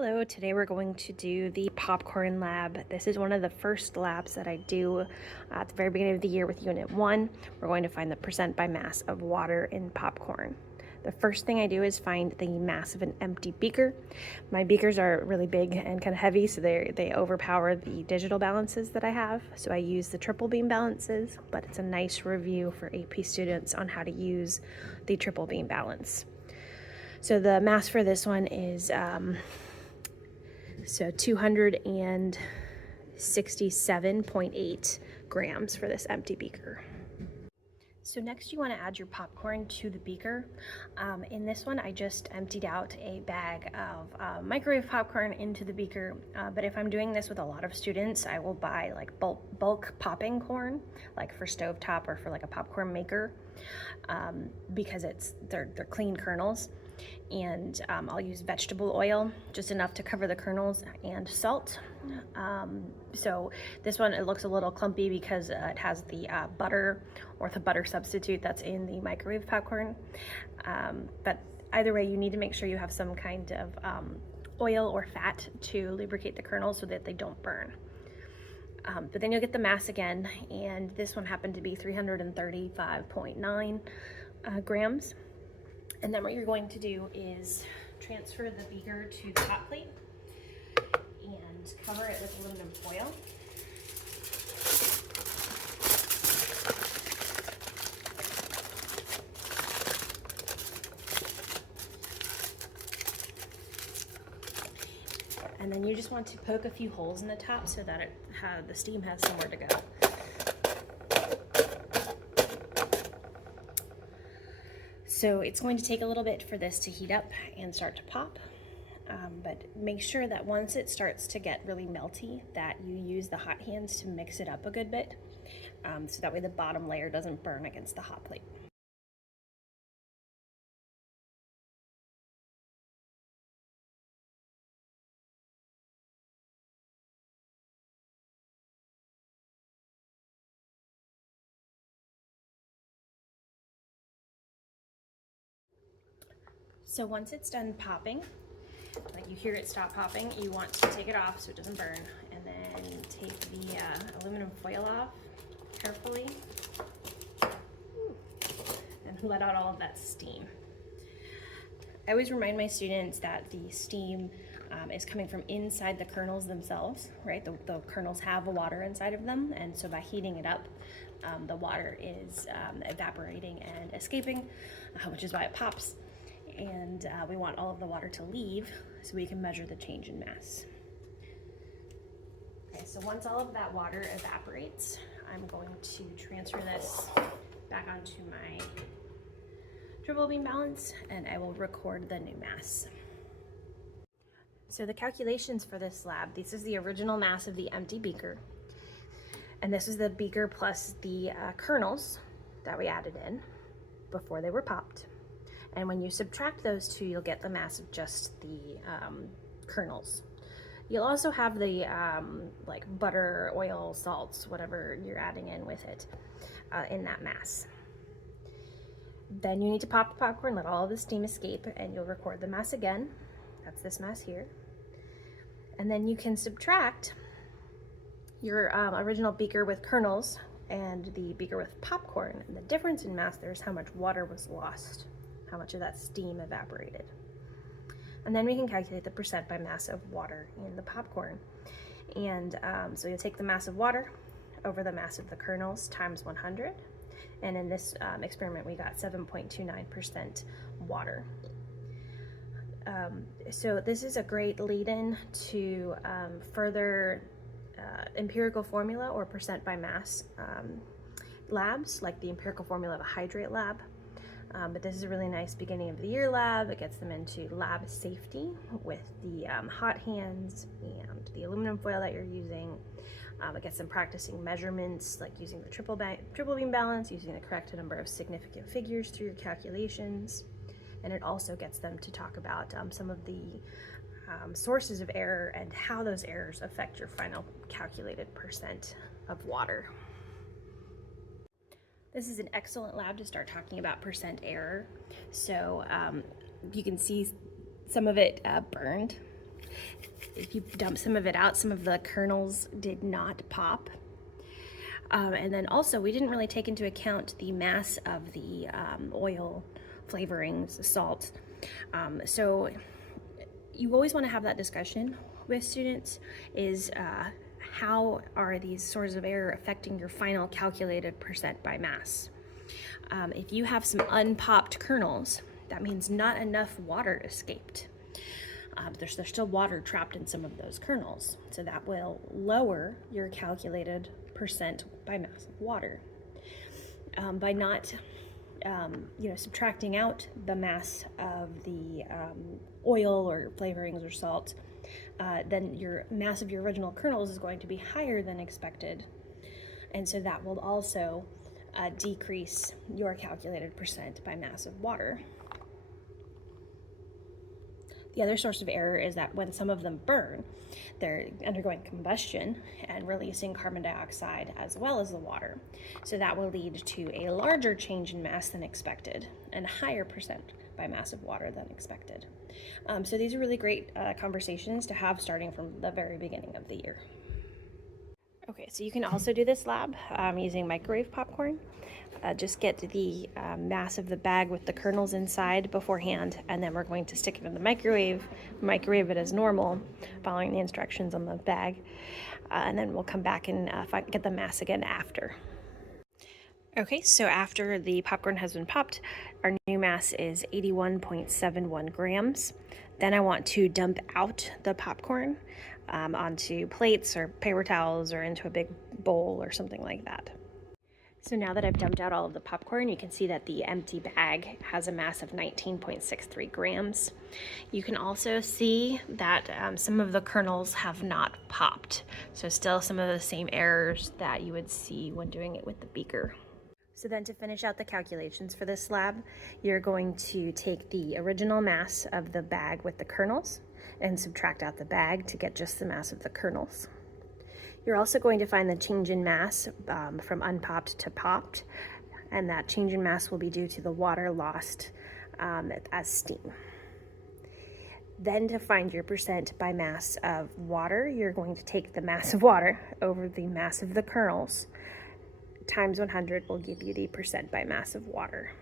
Hello, today we're going to do the popcorn lab. This is one of the first labs that I do at the very beginning of the year with Unit 1. We're going to find the percent by mass of water in popcorn. The first thing I do is find the mass of an empty beaker. My beakers are really big and kind of heavy, so they overpower the digital balances that I have. So I use the triple beam balances, but it's a nice review for AP students on how to use the triple beam balance. So the mass for this one is 267.8 grams for this empty beaker. So next you want to add your popcorn to the beaker. In this one I just emptied out a bag of microwave popcorn into the beaker, but if I'm doing this with a lot of students, I will buy like bulk popping corn, like for stovetop or for like a popcorn maker, because they're clean kernels. And I'll use vegetable oil, just enough to cover the kernels, and salt. So this one, it looks a little clumpy because it has the butter or the butter substitute that's in the microwave popcorn. But either way, you need to make sure you have some kind of oil or fat to lubricate the kernels so that they don't burn. But then you'll get the mass again, and this one happened to be 335.9 grams. And then what you're going to do is transfer the beaker to the hot plate and cover it with aluminum foil. And then you just want to poke a few holes in the top so that the steam has somewhere to go. So it's going to take a little bit for this to heat up and start to pop, but make sure that once it starts to get really melty that you use the hot hands to mix it up a good bit, so that way the bottom layer doesn't burn against the hot plate. So once it's done popping, like you hear it stop popping, you want to take it off so it doesn't burn, and then take the aluminum foil off carefully and let out all of that steam. I always remind my students that the steam is coming from inside the kernels themselves, right? The kernels have water inside of them, and so by heating it up, the water is evaporating and escaping, which is why it pops. And we want all of the water to leave so we can measure the change in mass. Okay, so once all of that water evaporates, I'm going to transfer this back onto my triple beam balance, and I will record the new mass. So the calculations for this lab, this is the original mass of the empty beaker, and this is the beaker plus the kernels that we added in before they were popped. And when you subtract those two, you'll get the mass of just the kernels. You'll also have the like butter, oil, salts, whatever you're adding in with it in that mass. Then you need to pop the popcorn, let all of the steam escape, and you'll record the mass again. That's this mass here. And then you can subtract your original beaker with kernels and the beaker with popcorn. And the difference in mass there is how much water was lost, how much of that steam evaporated. And then we can calculate the percent by mass of water in the popcorn. And so you'll take the mass of water over the mass of the kernels times 100. And in this experiment, we got 7.29% water. So this is a great lead-in to further empirical formula or percent by mass labs, like the empirical formula of a hydrate lab. But this is a really nice beginning of the year lab. It gets them into lab safety with the hot hands and the aluminum foil that you're using. It gets them practicing measurements, like using the triple beam balance, using the correct number of significant figures through your calculations. And it also gets them to talk about some of the sources of error and how those errors affect your final calculated percent of water. This is an excellent lab to start talking about percent error. So you can see some of it burned. if you dump some of it out, some of the kernels did not pop. And then also, we didn't really take into account the mass of the oil, flavorings, salt. So you always want to have that discussion with students, is how are these sources of error affecting your final calculated percent by mass? If you have some unpopped kernels, that means not enough water escaped. There's still water trapped in some of those kernels, so that will lower your calculated percent by mass of water. By not subtracting out the mass of the oil or flavorings or salt, then your mass of your original kernels is going to be higher than expected, and so that will also decrease your calculated percent by mass of water. The other source of error is that when some of them burn, they're undergoing combustion and releasing carbon dioxide as well as the water. So that will lead to a larger change in mass than expected and a higher percent by mass of water than expected. So these are really great conversations to have starting from the very beginning of the year. Okay, so you can also do this lab using microwave popcorn. Just get the mass of the bag with the kernels inside beforehand, and then we're going to stick it in the microwave it as normal, following the instructions on the bag, and then we'll come back and get the mass again after. Okay, so after the popcorn has been popped, our new mass is 81.71 grams. Then I want to dump out the popcorn onto plates or paper towels or into a big bowl or something like that. So now that I've dumped out all of the popcorn, you can see that the empty bag has a mass of 19.63 grams. You can also see that some of the kernels have not popped. So still some of the same errors that you would see when doing it with the beaker. So then to finish out the calculations for this lab, you're going to take the original mass of the bag with the kernels and subtract out the bag to get just the mass of the kernels. You're also going to find the change in mass from unpopped to popped, and that change in mass will be due to the water lost as steam. Then to find your percent by mass of water, you're going to take the mass of water over the mass of the kernels times 100 will give you the percent by mass of water.